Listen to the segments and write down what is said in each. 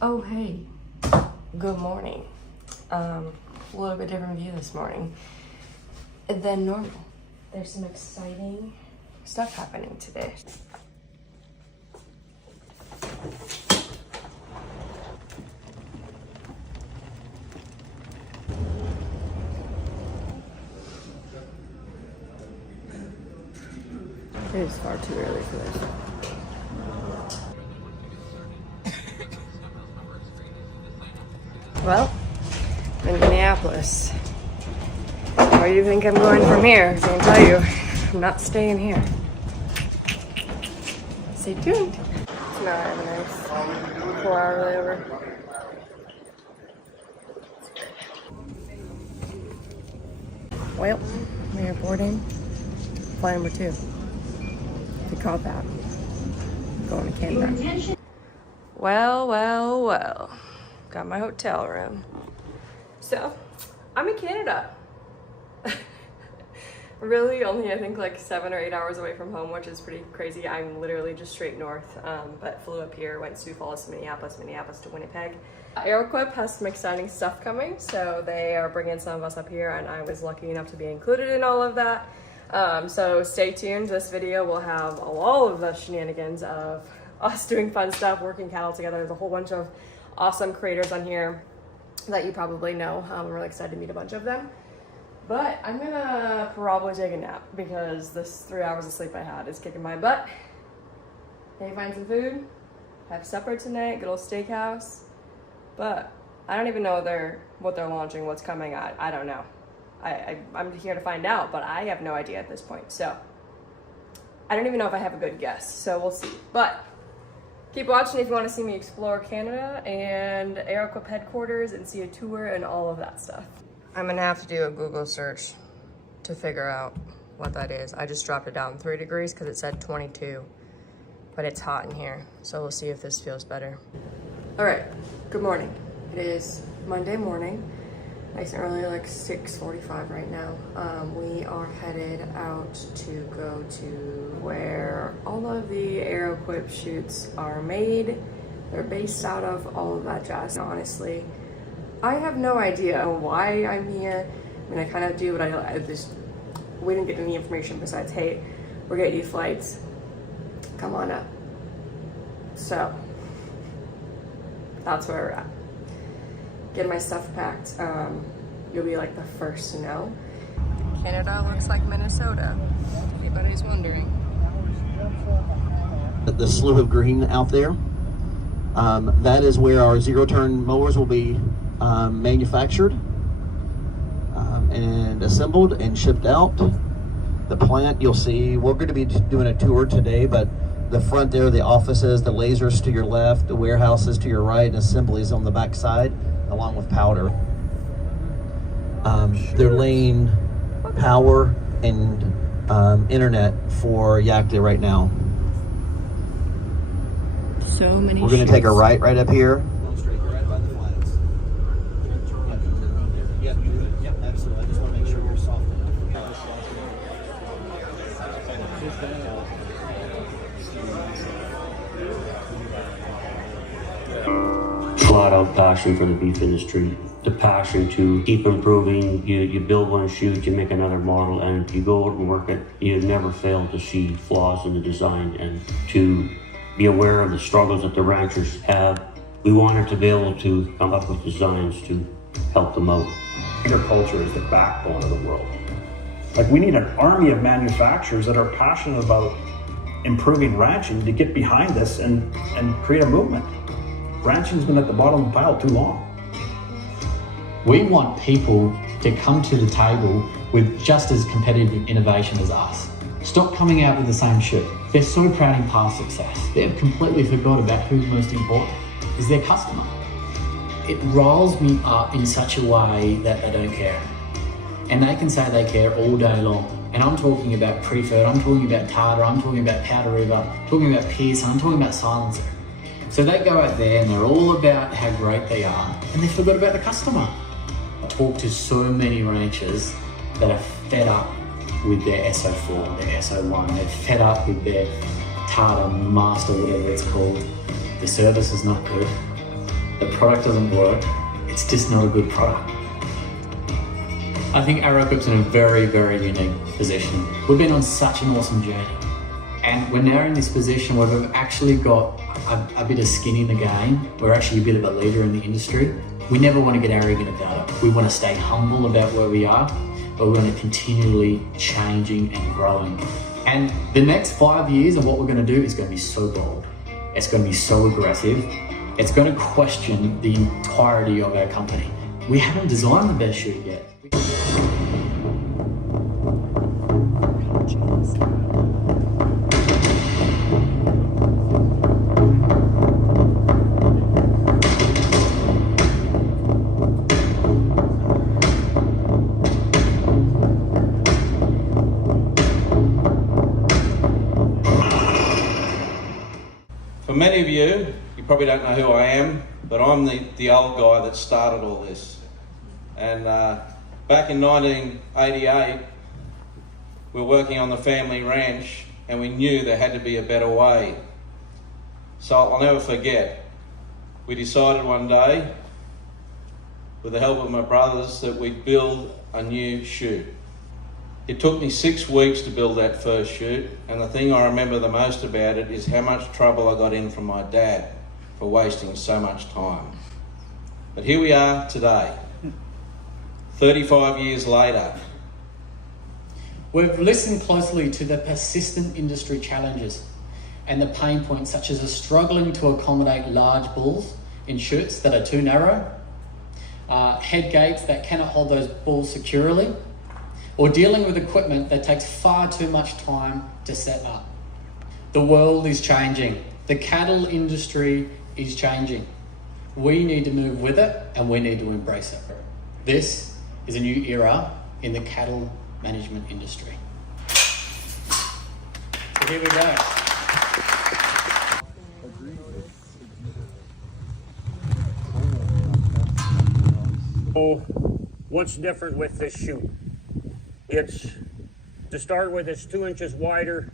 Oh, hey. Good morning. A little bit different view this morning than normal. There's some exciting stuff happening today. It is far too early for this. Well, I'm in Minneapolis. Where do you think I'm going from here? I can tell you, I'm not staying here. Stay tuned. So now I have a nice 4-hour layover. Well, we are boarding flight number 2. If you caught that. Going to Canada. Well. Got my hotel room. So, I'm in Canada. Really only, I think, like 7 or 8 hours away from home, which is pretty crazy. I'm literally just straight north, but flew up here, went Sioux Falls to Minneapolis to Winnipeg. Arrowquip has some exciting stuff coming, so they are bringing some of us up here, and I was lucky enough to be included in all of that. So stay tuned. This video will have all of the shenanigans of us doing fun stuff, working cattle together. There's a whole bunch of awesome creators on here that you probably know. I'm really excited to meet a bunch of them. But I'm gonna probably take a nap because this 3 hours of sleep I had is kicking my butt. Maybe find some food, have supper tonight, good old steakhouse. But I don't even know what they're launching, what's coming. I don't know. I'm here to find out, but I have no idea at this point. So I don't even know if I have a good guess. So we'll see. But keep watching if you want to see me explore Canada and Arrowquip headquarters and see a tour and all of that stuff. I'm gonna have to do a Google search to figure out what that is. I just dropped it down 3 degrees because it said 22, but it's hot in here. So we'll see if this feels better. All right, good morning. It is Monday morning, nice and early, like 6:45 right now. We are headed out to go to where all of the Arrowquip chutes are made. They're based out of, all of that jazz. Honestly, I have no idea why I'm here. I mean, I kind of do, but we didn't get any information besides, hey, we're getting you flights, come on up. So that's where we're at. Getting my stuff packed. You'll be like the first to know. Canada looks like Minnesota, if anybody's wondering. The slew of green out there, that is where our zero-turn mowers will be manufactured and assembled and shipped out. The plant, you'll see, we're going to be doing a tour today, but the front there, the offices, the lasers to your left, the warehouses to your right, and assemblies on the back side, along with powder. They're laying power and internet for Yakta right now. So many. We're going to take a right up here. Yep, absolutely. I just want to make sure you're soft enough. Flat out passion for the beef industry. The passion to keep improving. You build one chute, you make another model, and you go out and work it. You never fail to see flaws in the design and to be aware of the struggles that the ranchers have. We wanted to be able to come up with designs to help them out. Agriculture is the backbone of the world. Like, we need an army of manufacturers that are passionate about improving ranching to get behind this and create a movement. Ranching's been at the bottom of the pile too long. We want people to come to the table with just as competitive innovation as us. Stop coming out with the same shit. They're so proud in past success. They've completely forgot about who's most important, is their customer. It riles me up in such a way that they don't care. And they can say they care all day long. And I'm talking about Preferred, I'm talking about Tartar, I'm talking about Powder River, I'm talking about Pierce, I'm talking about Silencer. So they go out there and they're all about how great they are, and they forgot about the customer. I talk to so many ranchers that are fed up with their SO4, their SO1, they're fed up with their Tartar Master, whatever it's called. The service is not good. the product doesn't work, it's just not a good product. I think Arrowquip's in a very, very unique position. We've been on such an awesome journey. And we're now in this position where we've actually got a bit of skin in the game. We're actually a bit of a leader in the industry. We never want to get arrogant about it. We want to stay humble about where we are, but we want to continually changing and growing. And the next 5 years of what we're going to do is going to be so bold. It's going to be so aggressive. It's going to question the entirety of our company. We haven't designed the best chute yet. For many of you, you probably don't know who I am, but I'm the old guy that started all this. And back in 1988, we were working on the family ranch and we knew there had to be a better way. So I'll never forget, we decided one day, with the help of my brothers, that we'd build a new chute. It took me 6 weeks to build that first chute, and the thing I remember the most about it is how much trouble I got in from my dad for wasting so much time. But here we are today, 35 years later. We've listened closely to the persistent industry challenges and the pain points such as struggling to accommodate large bulls in chutes that are too narrow, head gates that cannot hold those bulls securely, or dealing with equipment that takes far too much time to set up. The world is changing. The cattle industry is changing. We need to move with it and we need to embrace it. This is a new era in the cattle management industry. So here we go. So, what's different with this chute? It's, to start with, it's 2 inches wider,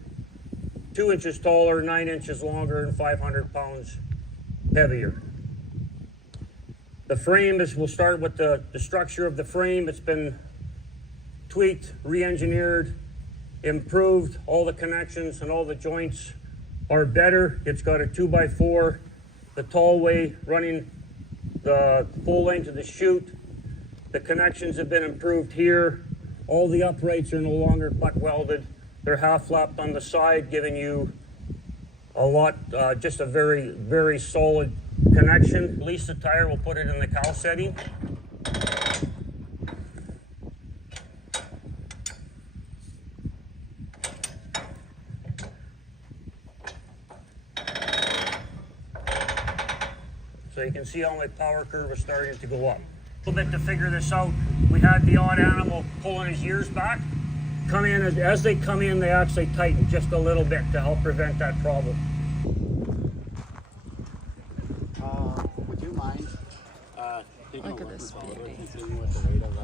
2 inches taller, 9 inches longer, and 500 pounds heavier. The frame is, we'll start with the structure of the frame. It's been tweaked, re-engineered, improved. All the connections and all the joints are better. It's got a 2x4, the tall way running the full length of the chute. The connections have been improved here. All the uprights are no longer butt welded. They're half flapped on the side, giving you a lot, just a very, very solid connection. Release the tire, we'll put it in the cow setting. So you can see how my power curve is starting to go up. A little bit to figure this out. We had the odd animal pulling his ears back. Come in, as they come in, they actually tighten just a little bit to help prevent that problem. Would you mind Look at this beauty. with the weight of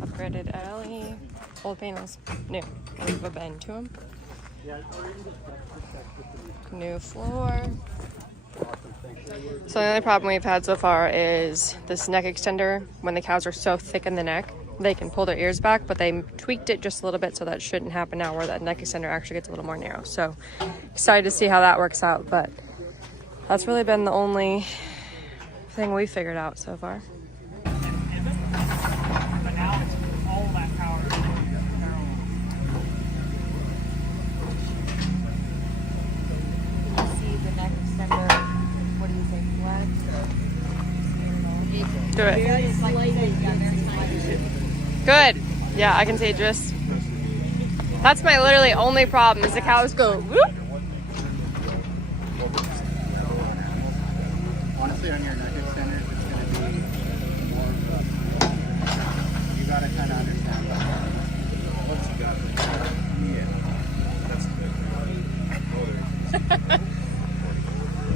Upgraded alley. Old panels new. Leave a bend to them. New floor. So the only problem we've had so far is this neck extender. When the cows are so thick in the neck, they can pull their ears back, but they tweaked it just a little bit so that shouldn't happen now, where that neck extender actually gets a little more narrow. So excited to see how that works out, but that's really been the only thing we figured out so far. But now it's all that power. See the neck extender, what do you say, flex? Do it. Very slightly, yeah, very tiny. Good. Yeah, I can see just. That's my literally only problem is the cows go whoop. honestly, on your neck extenders, it's going to be more of a, you got to kind of understand that. Once you got it. Yeah. That's good.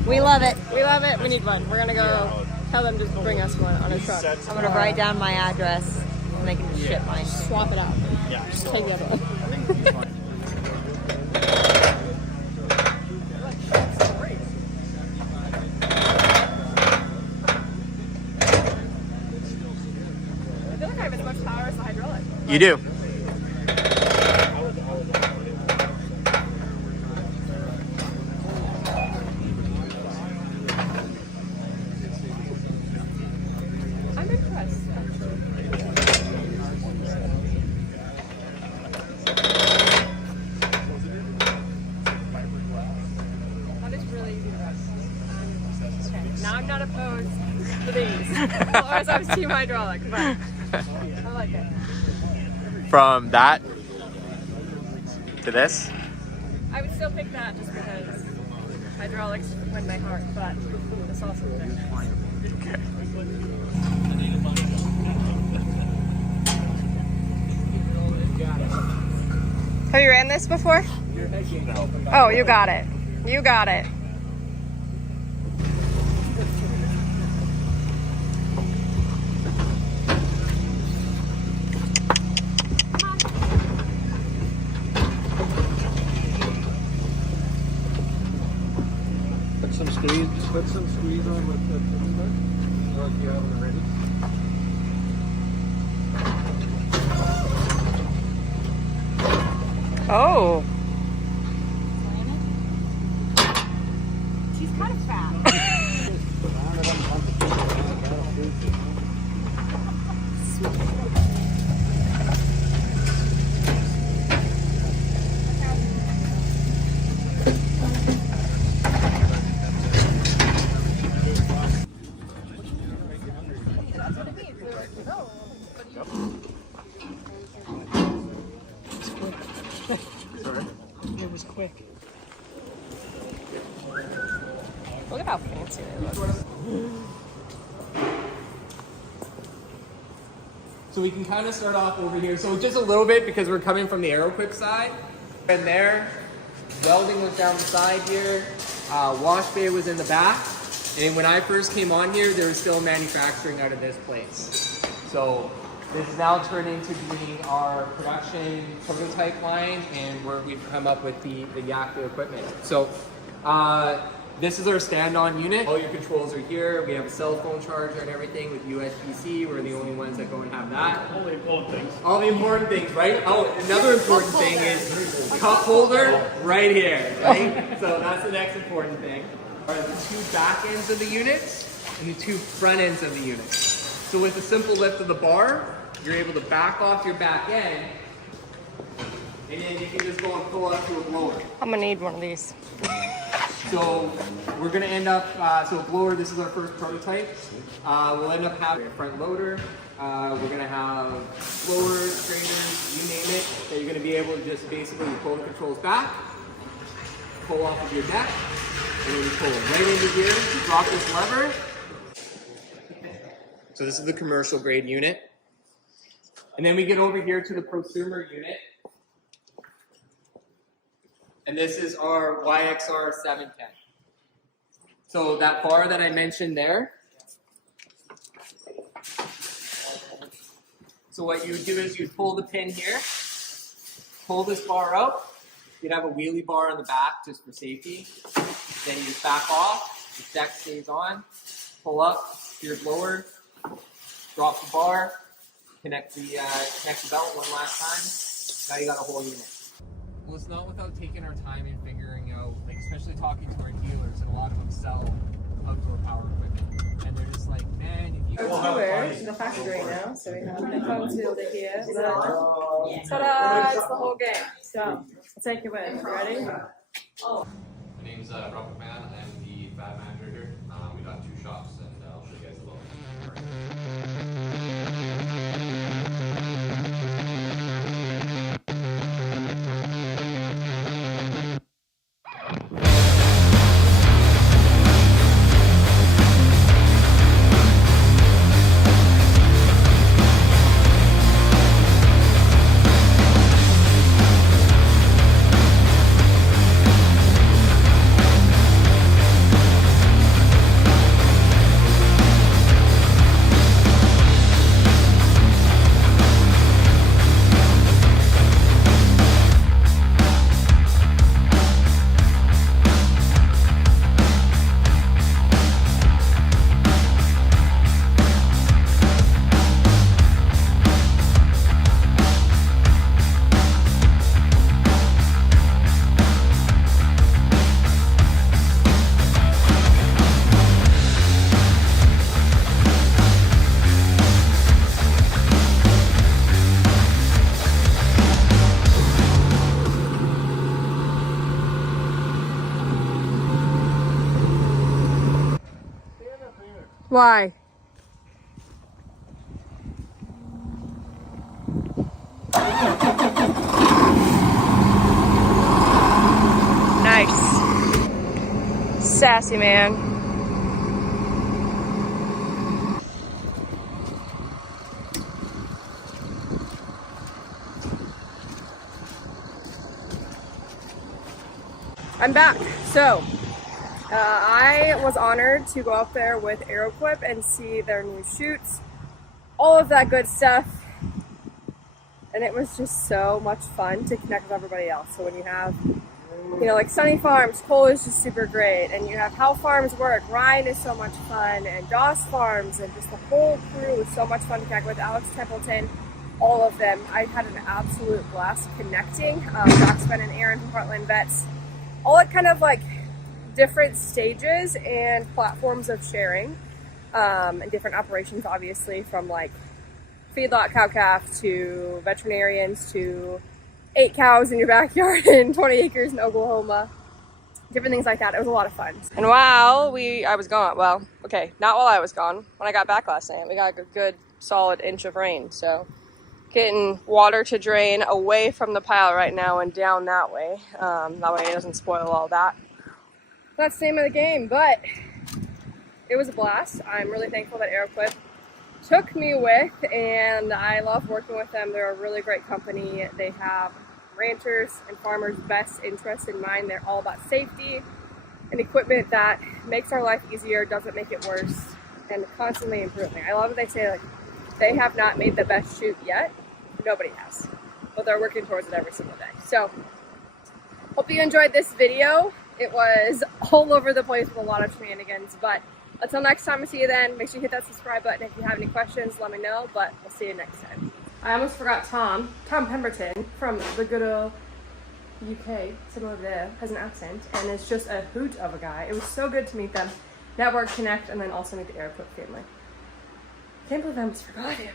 We love it. We love it. We need one. We're going to go tell them to bring us one on a truck. I'm going to write down my address and they can just ship mine. Swap it out. Yeah. Just take the other one. I think it's fine. You do. I'm impressed, actually. That is really easy to rest. Okay, now I'm not opposed to these. Otherwise I was team hydraulic, but I like it. From that to this? I would still pick that just because hydraulics win my heart, but this also is very nice. Okay. Have you ran this before? Oh, you got it. You got it. Put some squeeze on with the thin or if you have it already. Oh. She's kind of fat. It was quick. Look at how fancy they look. So we can kind of start off over here. So just a little bit because we're coming from the Arrowquip side. And there, welding was down the side here. Wash bay was in the back. And when I first came on here, there was still manufacturing out of this place. So this is now turned into being our production prototype line and where we've come up with the Yakta equipment. So this is our stand-on unit. All your controls are here. We have a cell phone charger and everything with USB-C. We're the only ones that go and have that. All the important things. All the important things, right? Oh, another important thing is cup holder right here, right? So that's the next important thing. Are the two back ends of the units and the two front ends of the units. So with a simple lift of the bar, you're able to back off your back end, and then you can just go and pull up to a blower. I'm gonna need one of these. So we're gonna end up, so blower, this is our first prototype. We'll end up having a front loader. We're gonna have blowers, graders, you name it, that you're gonna be able to just basically pull the controls back, pull off of your deck, and then you pull it right into here, you drop this lever. So this is the commercial grade unit. And then we get over here to the prosumer unit. And this is our YXR 710. So that bar that I mentioned there. So what you would do is you pull the pin here, pull this bar out. You'd have a wheelie bar on the back just for safety. Then you just back off, the deck stays on, pull up to your blower, drop the bar, connect the belt one last time. Now you got a whole unit. Well, it's not without taking our time and figuring out, like, especially talking to our dealers, and a lot of them sell outdoor power equipment, and they're just like, man, if you We're to the factory now, so we have the phone field here. Ta-da! It's the whole game. So, I'll take you in. Ready? My name's Robert Mann. I'm the fab manager here. We got 2 shops, and I'll show you guys a little. Why? Nice. Sassy man. I'm back. So, I was honored to go up there with Arrowquip and see their new chutes, all of that good stuff. And it was just so much fun to connect with everybody else. So when you have, you know, like Sunny Farms, Cole is just super great. And you have How Farms Work, Ryan is so much fun, and Doss Farms, and just the whole crew was so much fun to connect with. Alex Templeton, all of them. I had an absolute blast connecting. Doxman and Aaron from Heartland Vets. All at kind of like different stages and platforms of sharing, and different operations, obviously, from like feedlot cow-calf to veterinarians to 8 cows in your backyard and 20 acres in Oklahoma, different things like that. It was a lot of fun. And while I was gone, well, okay, not while I was gone, when I got back last night, we got a good solid inch of rain, so getting water to drain away from the pile right now and down that way. That way it doesn't spoil all that. That's the name of the game, but it was a blast. I'm really thankful that Arrowquip took me with, and I love working with them. They're a really great company. They have ranchers and farmers' best interest in mind. They're all about safety and equipment that makes our life easier, doesn't make it worse, and constantly improving. I love what they say, like, they have not made the best chute yet. Nobody has, but they're working towards it every single day. So, hope you enjoyed this video. It was all over the place with a lot of shenanigans, but until next time, I see you then. Make sure you hit that subscribe button. If you have any questions, let me know, but we'll see you next time. I almost forgot Tom Pemberton from the good old UK, somewhere over there, has an accent, and is just a hoot of a guy. It was so good to meet them, network, connect, and then also meet the Arrowquip family. Can't believe I almost forgot him.